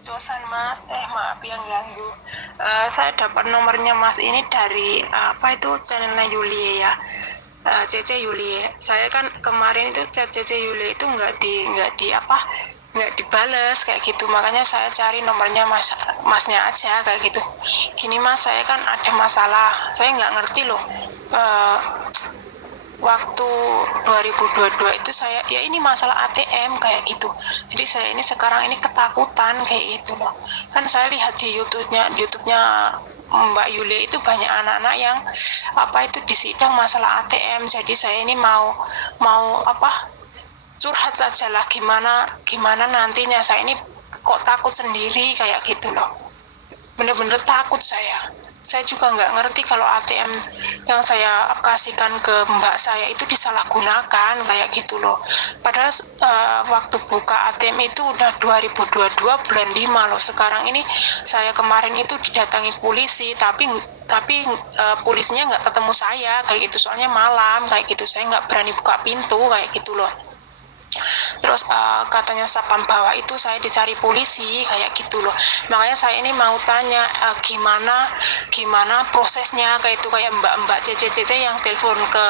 Josan Mas, maaf yang ganggu. Saya dapat nomornya Mas ini dari apa itu channelnya Yuli ya, Cece Yuli. Saya kan kemarin itu chat Cece Yuli itu nggak dibales kayak gitu. Makanya saya cari nomornya masnya aja kayak gitu. Gini Mas, saya kan ada masalah. Saya nggak ngerti loh. Eh, Waktu 2022 itu saya ya ini masalah ATM kayak gitu, jadi saya ini sekarang ini ketakutan kayak gitu loh. Kan saya lihat di YouTube-nya Mbak Yulia itu banyak anak-anak yang apa itu disidang masalah ATM. Jadi saya ini mau mau apa curhat saja lah, gimana gimana nantinya. Saya ini kok takut sendiri kayak gitu loh, bener-bener takut saya juga nggak ngerti kalau ATM yang saya kasihkan ke mbak saya itu disalahgunakan kayak gitu loh. Padahal waktu buka ATM itu udah 2022 bulan 5 loh. Sekarang ini saya kemarin itu didatangi polisi, tapi polisinya nggak ketemu saya kayak gitu, soalnya malam kayak gitu, saya nggak berani buka pintu kayak gitu loh. Terus katanya sapam bawah itu saya dicari polisi kayak gitu loh. Makanya saya ini mau tanya gimana gimana prosesnya kayak itu, kayak mbak Cece yang telepon ke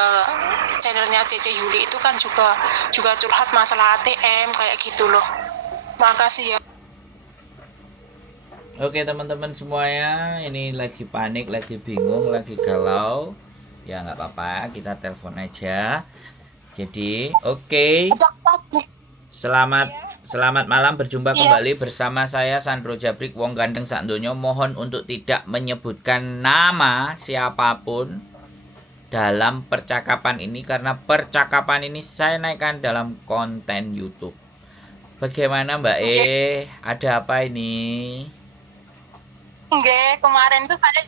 channelnya Cece Yuli itu kan juga juga curhat masalah ATM kayak gitu loh. Makasih ya. Oke teman-teman semuanya, ini lagi panik, lagi bingung, lagi galau. Ya nggak apa-apa, kita telepon aja. Jadi, oke. Selamat selamat malam, berjumpa kembali bersama saya Sandro Jabrik Wong Gandeng Sakdonyo. Mohon untuk tidak menyebutkan nama siapapun dalam percakapan ini karena percakapan ini saya naikkan dalam konten YouTube. Bagaimana Mbak Ada apa ini? Enggak, kemarin tuh saya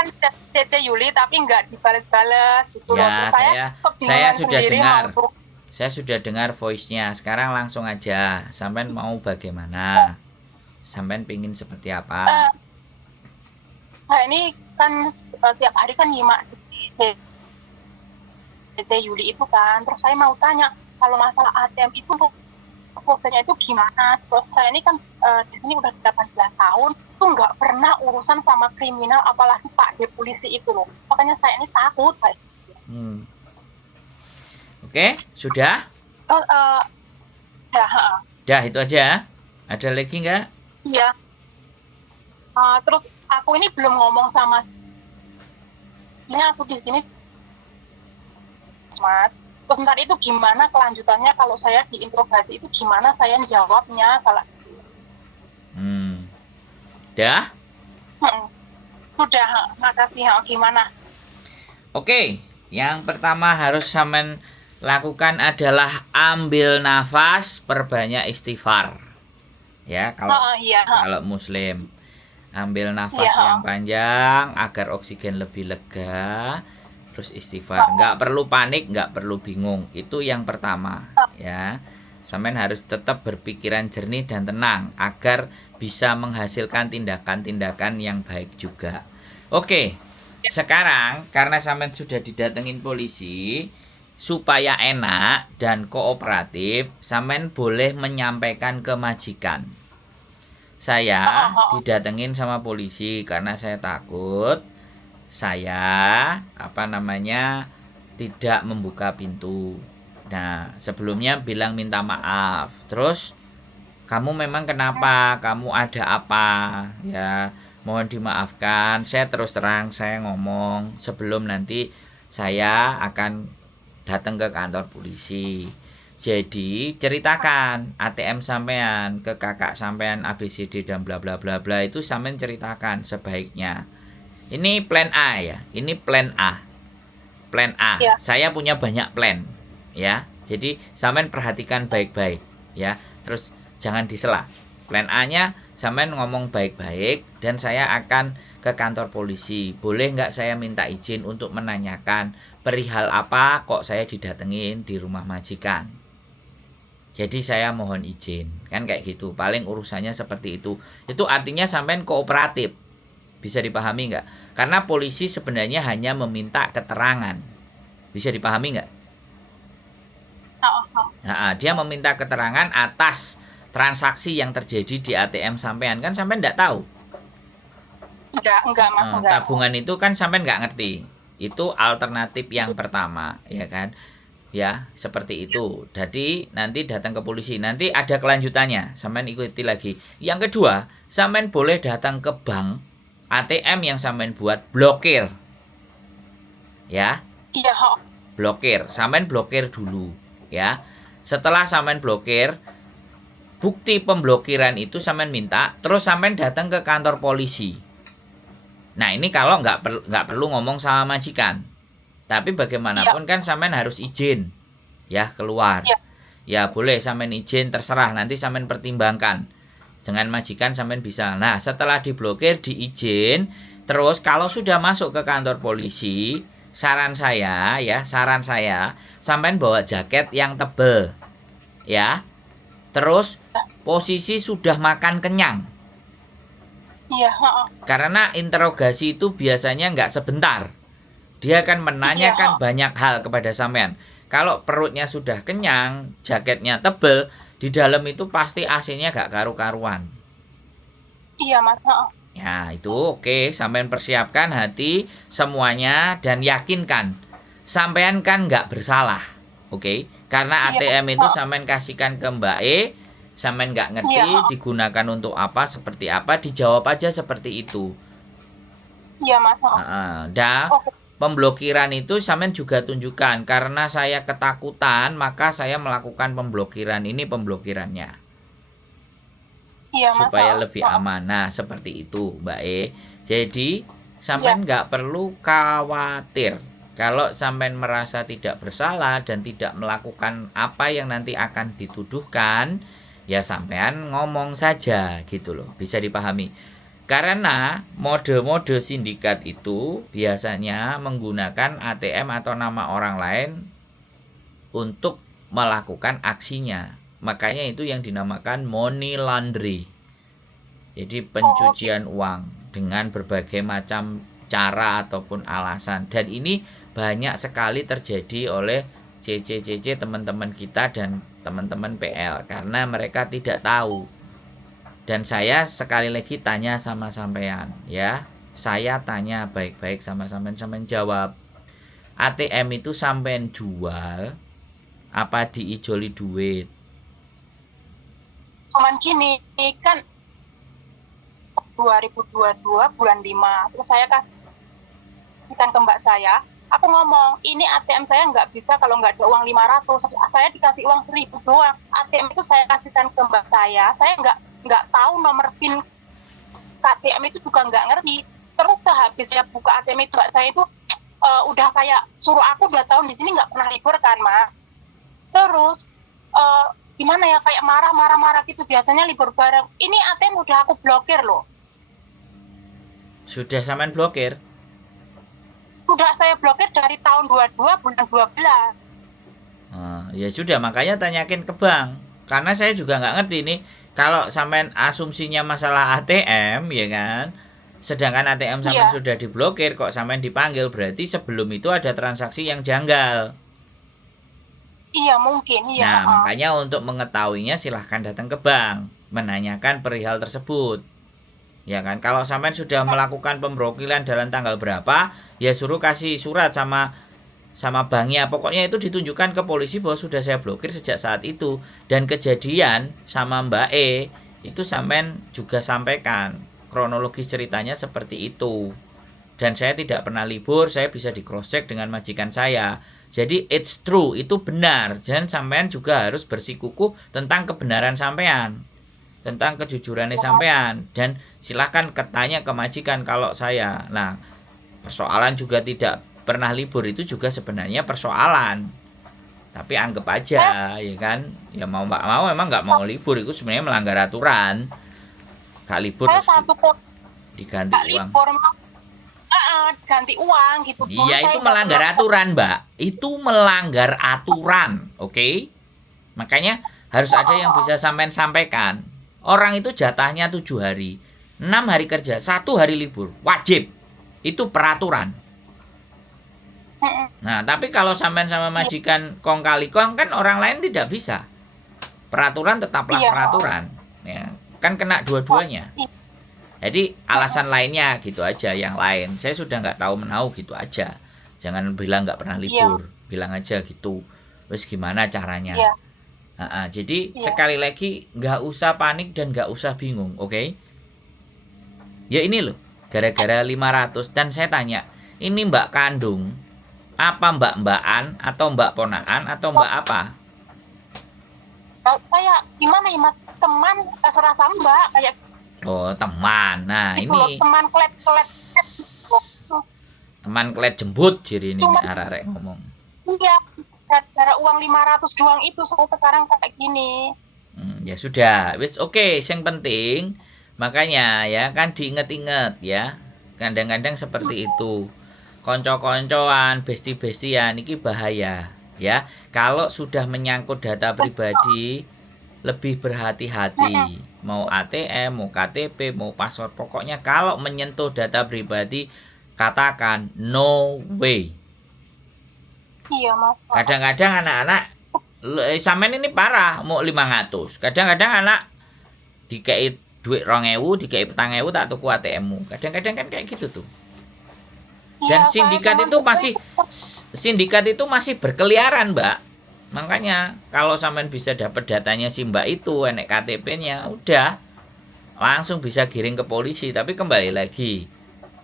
kan Cece Yuli tapi nggak dibales-bales gitu loh. Ya, Terus saya saya kebingungan sudah sendiri dengar. mau Saya sudah dengar voice-nya. Sekarang langsung aja. Sampean mau bagaimana? Sampean pingin seperti apa? saya ini kan tiap hari kan nyimak di Cece Yuli itu kan. Terus saya mau tanya kalau masalah ATM itu prosesnya itu gimana. Terus saya ini kan di sini udah 18 tahun tuh nggak pernah urusan sama kriminal, apalagi Pak De polisi itu loh. Makanya saya ini takut kayak. Oke, sudah? Ya, Dah itu aja. Ada lagi nggak? iya. Terus aku ini belum ngomong sama ini, aku di sini Mas. Terus ntar itu gimana kelanjutannya kalau saya diinterogasi itu gimana saya jawabnya kalau Dah? Sudah, makasih. Gimana? Oke, yang pertama harus sampean lakukan adalah ambil nafas, perbanyak istighfar. Ya, kalau muslim ambil nafas yang panjang agar oksigen lebih lega, terus istighfar. Nggak perlu panik, nggak perlu bingung. Itu yang pertama, ya. Sampean harus tetap berpikiran jernih dan tenang agar bisa menghasilkan tindakan-tindakan yang baik juga. Oke, sekarang karena sampean sudah didatengin polisi, supaya enak dan kooperatif, sampean boleh menyampaikan ke majikan. Saya didatengin sama polisi karena saya takut saya tidak membuka pintu. Nah, sebelumnya bilang minta maaf. Terus kamu memang kenapa? Kamu ada apa? Ya, mohon dimaafkan. Saya terus terang saya ngomong sebelum nanti saya akan datang ke kantor polisi. Jadi ceritakan ATM sampean ke kakak sampean ABCD dan bla bla bla bla, itu sampean ceritakan sebaiknya. Ini plan A ya. Ini plan A. Plan A. Ya. Saya punya banyak plan ya. Jadi sampean perhatikan baik-baik ya. Terus jangan disela. Plan A-nya sampean ngomong baik-baik dan saya akan ke kantor polisi. Boleh nggak saya minta izin untuk menanyakan perihal apa kok saya didatengin di rumah majikan. Jadi saya mohon izin. Kan kayak gitu. Paling urusannya seperti itu. Itu artinya sampean kooperatif. Bisa dipahami nggak? Karena polisi sebenarnya hanya meminta keterangan. Bisa dipahami nggak? Nah, dia meminta keterangan atas transaksi yang terjadi di ATM sampean, kan sampean nggak tahu. Enggak Mas, enggak. Tabungan itu kan sampean nggak ngerti. Itu alternatif yang pertama, ya kan? Ya, seperti itu. Jadi nanti datang ke polisi, nanti ada kelanjutannya, sampean ikuti lagi. Yang kedua, sampean boleh datang ke bank, ATM yang sampean buat blokir. Ya, Iya, blokir. Sampean blokir dulu, ya. Setelah sampean blokir, bukti pemblokiran itu sampean minta, terus sampean datang ke kantor polisi. Nah, ini kalau nggak perlu ngomong sama majikan. Tapi bagaimanapun kan sampean harus izin ya keluar. Ya boleh sampean izin, terserah, nanti sampean pertimbangkan. Dengan majikan sampean bisa. Nah, setelah diblokir, diizin, terus kalau sudah masuk ke kantor polisi, saran saya sampean bawa jaket yang tebel. Ya. Terus posisi sudah makan kenyang. Iya, Karena interogasi itu biasanya nggak sebentar. Dia akan menanyakan banyak hal kepada sampean. Kalau perutnya sudah kenyang, jaketnya tebel, di dalam itu pasti AC-nya gak karu-karuan. Iya Mas. Ya itu oke, sampean persiapkan hati semuanya dan yakinkan sampean kan gak bersalah. Oke, karena ATM itu sampean kasihkan ke Mbak E, sampean gak ngerti digunakan untuk apa, seperti apa, dijawab aja seperti itu. Iya Mas. Pemblokiran itu sampean juga tunjukkan, karena saya ketakutan maka saya melakukan pemblokiran. Ini pemblokirannya. Iya, supaya lebih aman. Nah, seperti itu, Mbak E. Jadi, sampean nggak perlu khawatir. Kalau sampean merasa tidak bersalah dan tidak melakukan apa yang nanti akan dituduhkan, ya sampean ngomong saja gitu loh. Bisa dipahami. Karena mode-mode sindikat itu biasanya menggunakan ATM atau nama orang lain untuk melakukan aksinya. Makanya itu yang dinamakan money laundry. Jadi pencucian uang dengan berbagai macam cara ataupun alasan. Dan ini banyak sekali terjadi oleh CC teman-teman kita dan teman-teman PL. Karena mereka tidak tahu. Dan saya sekali lagi tanya sama sampean, ya. Saya tanya baik-baik sama sampean jawab. ATM itu sampean jual apa diijoli duit? Cuman gini, kan 2022 bulan 5. Terus saya kasihkan ke mbak saya. Aku ngomong, ini ATM saya nggak bisa kalau nggak ada uang 500. Saya dikasih uang 1000 doang. ATM itu saya kasihkan ke mbak saya. Saya nggak tahu nomor PIN ATM itu juga nggak ngerti. Terus sehabis saya buka ATM itu, saya itu udah kayak suruh aku 2 tahun di sini nggak pernah libur kan Mas. Terus gimana ya, kayak marah gitu, biasanya libur bareng. Ini ATM udah aku blokir loh. Sudah sampean blokir? Sudah saya blokir dari tahun 22 bulan 12. Ya sudah, makanya tanyakin ke bank. Karena saya juga nggak ngerti nih. Kalau sampean asumsinya masalah ATM, ya kan, sedangkan ATM sampean sudah diblokir, kok sampean dipanggil, berarti sebelum itu ada transaksi yang janggal. Iya mungkin, iya. Nah, makanya untuk mengetahuinya silahkan datang ke bank, menanyakan perihal tersebut. Ya kan, kalau sampean sudah melakukan pemblokiran dalam tanggal berapa, ya suruh kasih surat sama banknya. Pokoknya itu ditunjukkan ke polisi bahwa sudah saya blokir sejak saat itu. Dan kejadian sama Mbak E itu sampean juga sampaikan kronologis ceritanya seperti itu. Dan saya tidak pernah libur, saya bisa di cross check dengan majikan saya. Jadi it's true, itu benar. Dan sampean juga harus bersikukuh tentang kebenaran sampean, tentang kejujurannya sampean. Dan silakan ketanya ke majikan kalau saya. Nah, persoalan juga tidak pernah libur itu juga sebenarnya persoalan. Tapi anggap aja, ya kan, ya mau nggak mau emang nggak mau libur itu sebenarnya melanggar aturan. Gak libur diganti uang. Diganti uang gitu. Iya, itu melanggar aturan, Mbak. Itu melanggar aturan, oke? Makanya harus ada yang bisa sampean sampaikan. Orang itu jatahnya 7 hari, 6 hari kerja, 1 hari libur, wajib. Itu peraturan. Nah, tapi kalau sampean sama majikan kong kali kong, kan orang lain tidak bisa. Peraturan tetaplah Iya. peraturan, ya. Kan kena dua-duanya. Jadi alasan lainnya gitu aja, yang lain saya sudah nggak tahu menau gitu aja. Jangan bilang nggak pernah Iya. libur, bilang aja gitu. Terus gimana caranya? Iya. Jadi Iya. sekali lagi nggak usah panik dan nggak usah bingung, oke? Ya ini loh, gara-gara 500 dan saya tanya, ini mbak kandung, apa mbak-mbakan atau mbak ponaan atau mbak apa? Kayak gimana ya Mas, teman serasa Mbak kayak Oh teman, nah gitu loh, ini teman klet-klet. teman kelet jembut jadi ini Cuma arek ngomong. iya, gara-gara uang 500 doang itu saya sekarang kayak gini. Ya sudah, wis oke, yang penting makanya ya kan diinget-inget ya. Kadang-kadang seperti itu. Konco-koncoan, besti-bestian ini bahaya ya. Kalau sudah menyangkut data pribadi lebih berhati-hati. Mau ATM, mau KTP, mau paspor, pokoknya kalau menyentuh data pribadi katakan no way. Iya Mas. Kadang-kadang anak-anak sampean ini parah mau 500. Kadang-kadang anak dikei duit 2000, dikei 4000 tak tuku ATM-mu. Kadang-kadang kan kayak gitu tuh. Dan Iya, sindikat itu masih berkeliaran, Mbak. Makanya kalau sampean bisa dapat datanya si Mbak itu, enek KTP-nya, udah langsung bisa giring ke polisi. Tapi kembali lagi,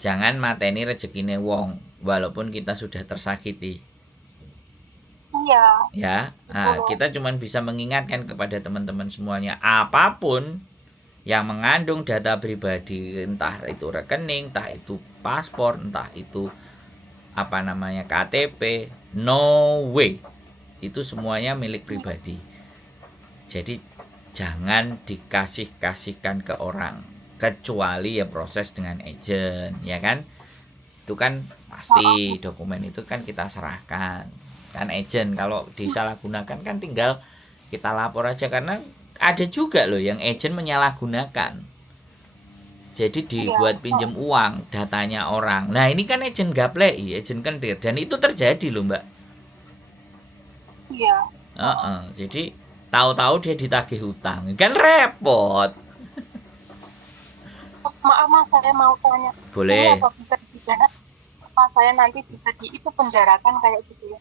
jangan mateni rezekine wong walaupun kita sudah tersakiti. Iya. Ya, kita cuma bisa mengingatkan kepada teman-teman semuanya, apapun yang mengandung data pribadi, entah itu rekening, entah itu paspor, entah itu apa namanya KTP, no way. Itu semuanya milik pribadi. Jadi jangan dikasih-kasihkan ke orang, kecuali ya proses dengan agent, ya kan? Itu kan pasti dokumen itu kan kita serahkan. Kan agent kalau disalahgunakan kan tinggal kita lapor aja, karena ada juga loh yang agent menyalahgunakan. Jadi dibuat pinjam uang datanya orang. Nah ini kan agent gaplei, agent kentir, dan itu terjadi loh Mbak. Iya. Jadi tahu-tahu dia ditagih hutang, kan repot. Terus maaf Mas, saya mau tanya. Boleh. Ini apa bisa dipidana? Apa saya nanti bisa itu penjarakan kayak gitu ya?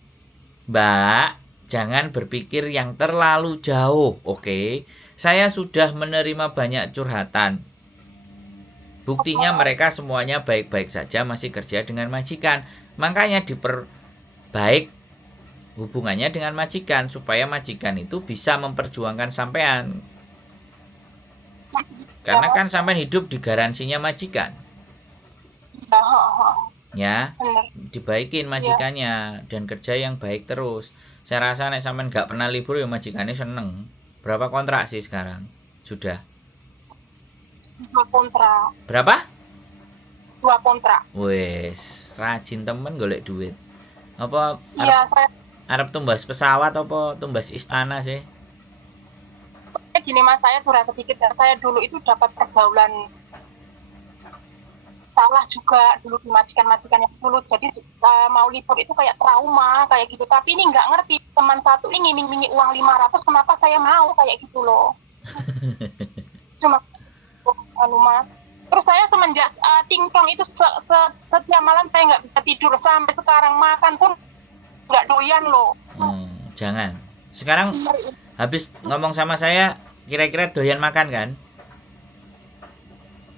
Mbak, jangan berpikir yang terlalu jauh, oke? Saya sudah menerima banyak curhatan. Buktinya mereka semuanya baik-baik saja, masih kerja dengan majikan. Makanya diperbaik hubungannya dengan majikan supaya majikan itu bisa memperjuangkan sampean. Karena kan sampean hidup di garansinya majikan. Ya, dibaikin majikannya dan kerja yang baik terus. Saya rasa nek sampean nggak pernah libur ya majikannya seneng. Berapa kontrak sih sekarang? Sudah 2 kontrak. berapa? 2 kontrak. Wes, rajin temen golek duit. Apa Iya, saya arep tumbas pesawat apa tumbas istana sih? gini Mas, saya curhat sedikit ya. Saya dulu itu dapat pergaulan salah juga dulu di majikan-majikan yang dulu. Jadi saya mau libur itu kayak trauma kayak gitu. Tapi ini nggak ngerti, teman satu ini ngiming-ngiming uang 500, kenapa saya mau kayak gitu loh. Cuma Mas. Terus saya semenjak tingkong itu setiap malam saya nggak bisa tidur, sampai sekarang makan pun nggak doyan loh. Jangan. Sekarang habis ngomong sama saya, kira-kira doyan makan kan?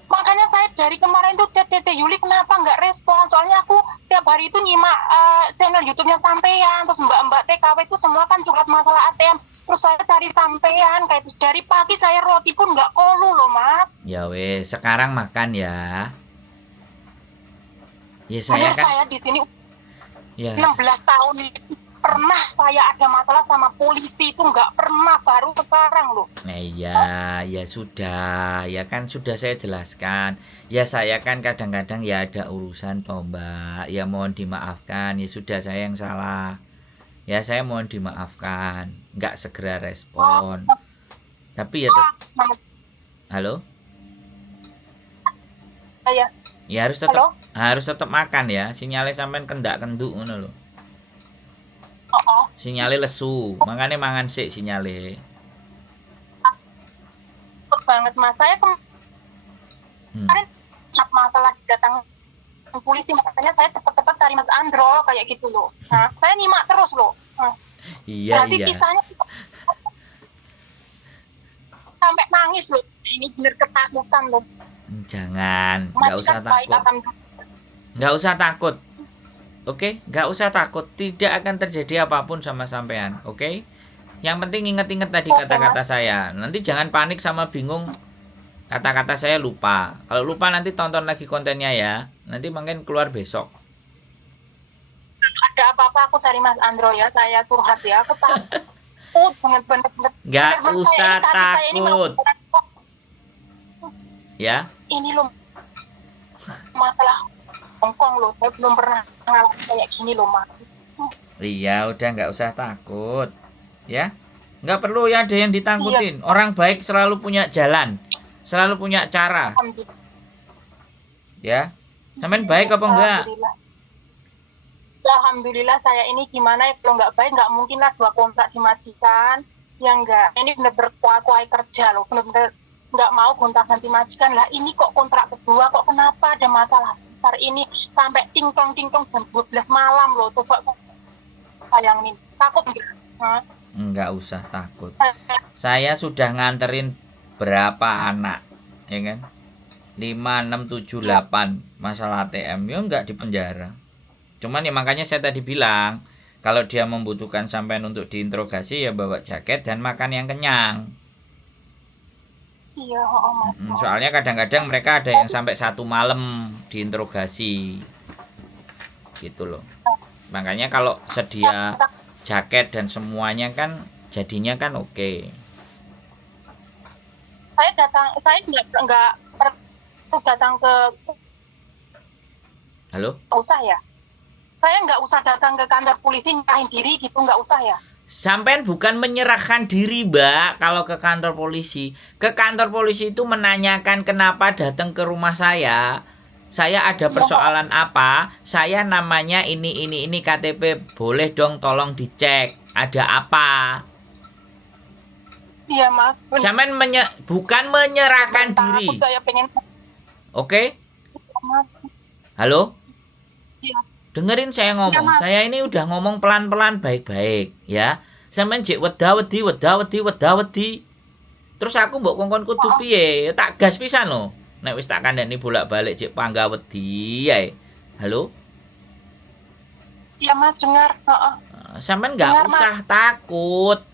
Makanya saya dari kemarin tuh chat Yuli kenapa nggak respon, soalnya aku tiap hari itu nyimak channel YouTube-nya sampean, terus mbak-mbak TKW itu semua kan curhat masalah ATM, terus saya cari sampean kayak itu, dari pagi saya roti pun nggak kolu loh Mas. Ya wes, sekarang makan ya. Ya saya kan saya di sini ya 16 tahun pernah saya ada masalah sama polisi itu nggak pernah, baru sekarang loh. Nah ya sudah, ya kan sudah saya jelaskan. Ya saya kan kadang-kadang ya ada urusan toh Mbak. Ya mohon dimaafkan, ya sudah saya yang salah. Ya saya mohon dimaafkan, nggak segera respon. Tapi ya halo? Ya harus tetap makan ya. Sinyalnya sampean kendak-kenduk ngono lho. Sinyale lesu, makanya mangan sik sinyale. banget Mas. Saya kemarin masalah datang polisi, makanya saya cepat-cepat cari Mas Andro kayak gitu loh. Nah, saya nyimak terus loh. Iya, Berarti iya. kisahnya sampai nangis loh. Ini bener ketakutan loh. Jangan, nggak usah Majikan baik takut. akan Nggak usah takut. Oke, nggak usah takut. Tidak akan terjadi apapun sama sampean. Oke? Yang penting inget-inget tadi Oke, kata-kata saya. Nanti jangan panik sama bingung. Kata-kata saya lupa. Kalau lupa nanti tonton lagi kontennya ya. Nanti mungkin keluar besok. ada apa-apa aku cari Mas Andro ya. Saya curhat ya. Aku takut banget bener-bener. Nggak Bener-bener usah kayak ini kaki saya ini takut. Ya, ini loh masalah Hongkong loh. Saya belum pernah ngalamin kayak gini loh Mas. iya udah nggak usah takut. Ya, nggak perlu ya ada yang ditangkutin. Orang baik selalu punya jalan. Selalu punya cara. Ya, sampean baik apa enggak? Alhamdulillah. Alhamdulillah saya ini gimana ya, kalau nggak baik nggak mungkin lah 2 kontrak di majikan. Ya enggak, ini bener-bener kuai kerja loh, bener-bener nggak mau gonta-ganti majikan lah. Ini kok kontrak kedua, kok kenapa ada masalah sebesar ini sampai tingtong jam 12 malam loh. Coba bayangin, takut nggak? Nggak usah takut. Saya sudah nganterin berapa anak, ya kan? 5, 6, 7, 8 masalah ATM, ya nggak di penjara. Cuman ya makanya saya tadi bilang, kalau dia membutuhkan sampean untuk diinterogasi ya bawa jaket dan makan yang kenyang. Iya, Mas. Soalnya kadang-kadang mereka ada yang sampai 1 malam diinterogasi. Gitu loh. Makanya kalau sedia jaket dan semuanya kan jadinya kan oke. Saya nggak perlu datang ke Halo? usah ya. Saya nggak usah datang ke kantor polisi nyerahin diri gitu, nggak usah ya. Sampean bukan menyerahkan diri, Mbak, kalau ke kantor polisi. Ke kantor polisi itu menanyakan kenapa datang ke rumah saya. Saya ada persoalan apa? Saya namanya ini KTP. Boleh dong tolong dicek. Ada apa? Iya, Mas. Sampean bukan menyerahkan diri. Saya pengen. Oke? Mas. Halo? Iya. Dengerin saya ngomong. Ya, saya ini udah ngomong pelan-pelan baik-baik, ya. Sampeyan jek wedi. Terus aku mbok kongkon kudu piye? Tak gas pisan lho. Nek wis tak kandhani bolak-balik jek pangga wedi ae. Halo? Iya, Mas, dengar. Sampeyan nggak usah takut.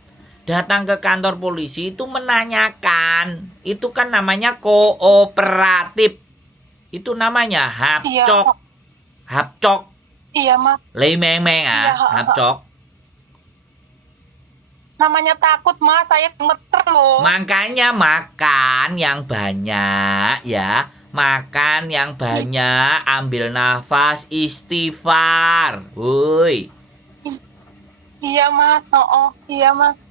Datang ke kantor polisi itu menanyakan. Itu kan namanya kooperatif. Itu namanya hapcok. Hapcok. Iya, Mas. Lei meng-meng hapcok. Namanya takut, Mas. Saya gemeter loh. Makanya makan yang banyak ya. Makan yang banyak, ambil nafas, istighfar. Woi. Iya, Mas. Iya, Mas.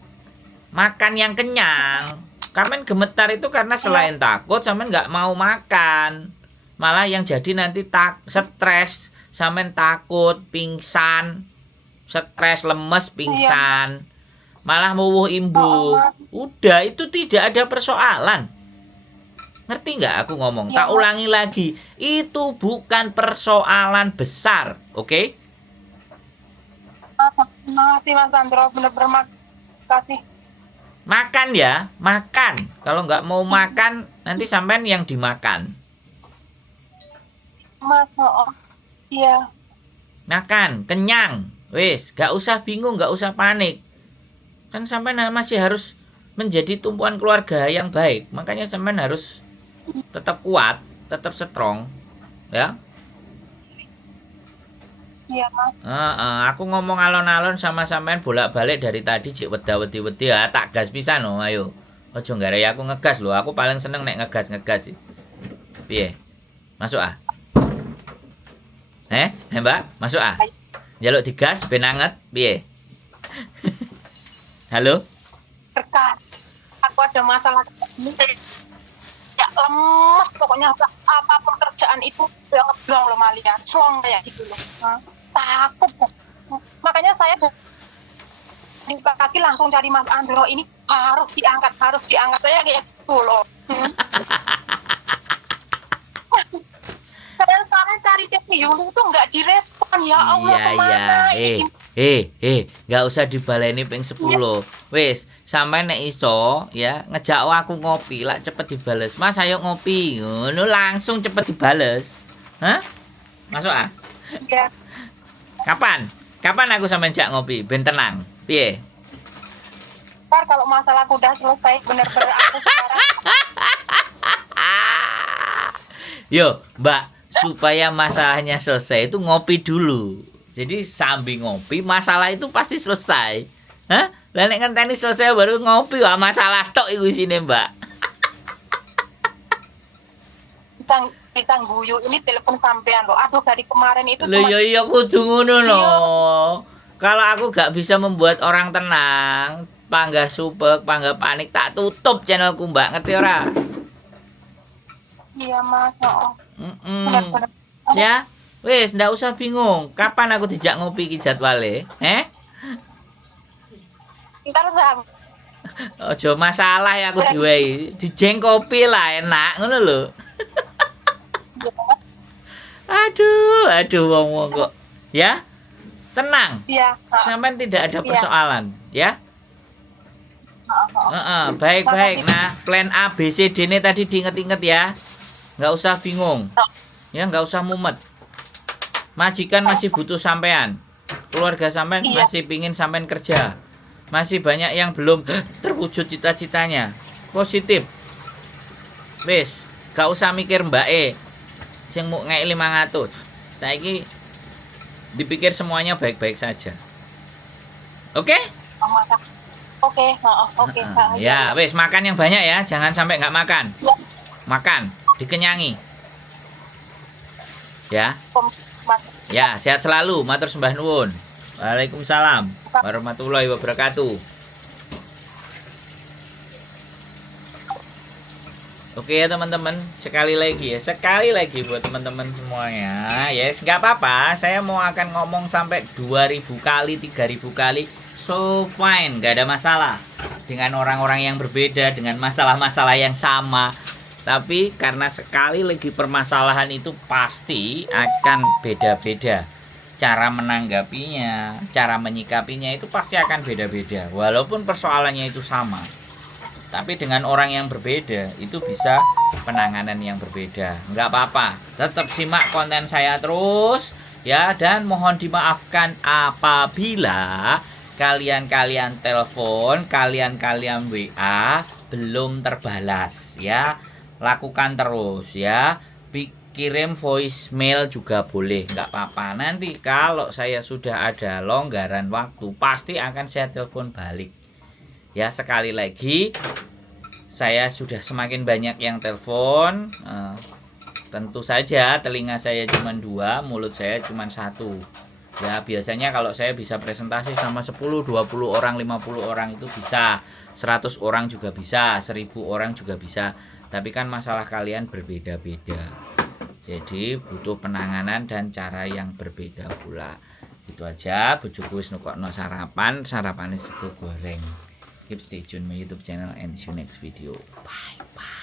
Makan yang kenyang. Kamen gemetar itu karena selain takut, sampean nggak mau makan. Malah yang jadi nanti stres. Sampean takut, pingsan, stres, lemes, pingsan, malah muwuh imbuh. Udah, itu tidak ada persoalan. Ngerti nggak aku ngomong? Tak ulangi lagi, itu bukan persoalan besar, oke? Makasih Mas Andro, bener-bener makasih. Makan ya, makan. Kalau nggak mau makan, nanti sampean yang dimakan. Mas, iya. Makan, kenyang. Wis, gak usah bingung, gak usah panik. Kan sampean masih harus menjadi tumpuan keluarga yang baik. Makanya sampean harus tetap kuat, tetap strong, ya. Iya, Mas. Aku ngomong alon-alon sama sampean bolak-balik dari tadi jek wedi ya, tak gas pisan lho, ayo. Ojo nggare aku ngegas lho, aku paling seneng nek ngegas sih. Piye? Masuk ah? Mbak, masuk ah? Jaluk digas ben anget, piye? Halo? Berkah. Aku ada masalah ini. Ya lemes pokoknya apapun kerjaan itu udah ngeblong loh Malia. Slong kayak gitu loh. Takut. Makanya saya di kaki langsung cari Mas Andro, ini harus diangkat saya kayak gitu loh. Ya Allah, Iya, kemana iya. ini? Nggak usah dibaleni ping 10. Wis, sampai nek iso ya ngejak aku ngopi, lah cepet dibales. Mas ayo ngopi. Ngono langsung cepet dibales. Hah? Masuk ah? Ya, Kapan? Kapan aku sampe jak ngopi? Ben tenang. Piye? ntar kalau masalahku udah selesai, bener-bener aku sekarang. Yo, Mbak, supaya masalahnya selesai itu ngopi dulu. Jadi sambil ngopi masalah itu pasti selesai. Hah? Lah nek ngenteni selesai baru ngopi, wah masalah tok iku isine, Mbak. Bisa guyu ini telepon sampean loh. Aduh, dari kemarin itu Lho cuma ya kudu ngono no. Iya. Kalau aku gak bisa membuat orang tenang, panggah supek, panggah panik, tak tutup channelku, Mbak. Ngerti ora? iya Mas. Oh, Mm-mm. bener-bener. Ya, wis ndak usah bingung. Kapan aku dijak ngopi ki jadwale? Ntar saya Ojo masalah ya aku diwehi. Dijeng kopi lah enak ngono lho. Aduh wong-wong kok. Ya? Tenang. Iya. Sampai tidak ada Iya. persoalan, ya? Baik-baik. Nah, plan A, B, C, D ini tadi diinget-inget ya. Nggak usah bingung. Ya, nggak usah mumet. Majikan masih butuh sampean. Keluarga sampean Iya. masih pingin sampean kerja. Masih banyak yang belum terwujud cita-citanya. Positif. Wis, gak usah mikir Mbak E. Sing mau ngek 500. Saiki dipikir semuanya baik-baik saja. Oke? Oke. Oke. Ya, wis makan yang banyak ya. Jangan sampai nggak makan. Ya. Makan, dikenyangi. Ya. Mas. Ya, sehat selalu. Matur sembah nuwun. Waalaikumsalam warahmatullahi wabarakatuh. Oke ya teman-teman, sekali lagi buat teman-teman semuanya. Yes, nggak apa-apa. Saya mau akan ngomong sampai 2000 kali, 3000 kali. So fine, nggak ada masalah. Dengan orang-orang yang berbeda, dengan masalah-masalah yang sama. Tapi karena sekali lagi permasalahan itu pasti akan beda-beda. Cara menanggapinya, cara menyikapinya itu pasti akan beda-beda. Walaupun persoalannya itu sama. Tapi dengan orang yang berbeda, itu bisa penanganan yang berbeda. Nggak apa-apa. Tetap simak konten saya terus. Ya, dan mohon dimaafkan apabila kalian telepon, kalian WA belum terbalas. Ya, lakukan terus ya. Kirim voicemail juga boleh, nggak apa-apa. Nanti kalau saya sudah ada longgaran waktu, pasti akan saya telepon balik. Ya, sekali lagi, saya sudah semakin banyak yang telepon. Tentu saja telinga saya cuma 2, mulut saya cuma 1. Ya, biasanya kalau saya bisa presentasi sama 10, 20 orang, 50 orang itu bisa. 100 orang juga bisa, 1000 orang juga bisa. Tapi kan masalah kalian berbeda-beda. Jadi butuh penanganan dan cara yang berbeda pula. Itu aja, bojoku wis nukokno sarapan sego goreng. Keep stay tune my YouTube channel and see you next video. Bye bye.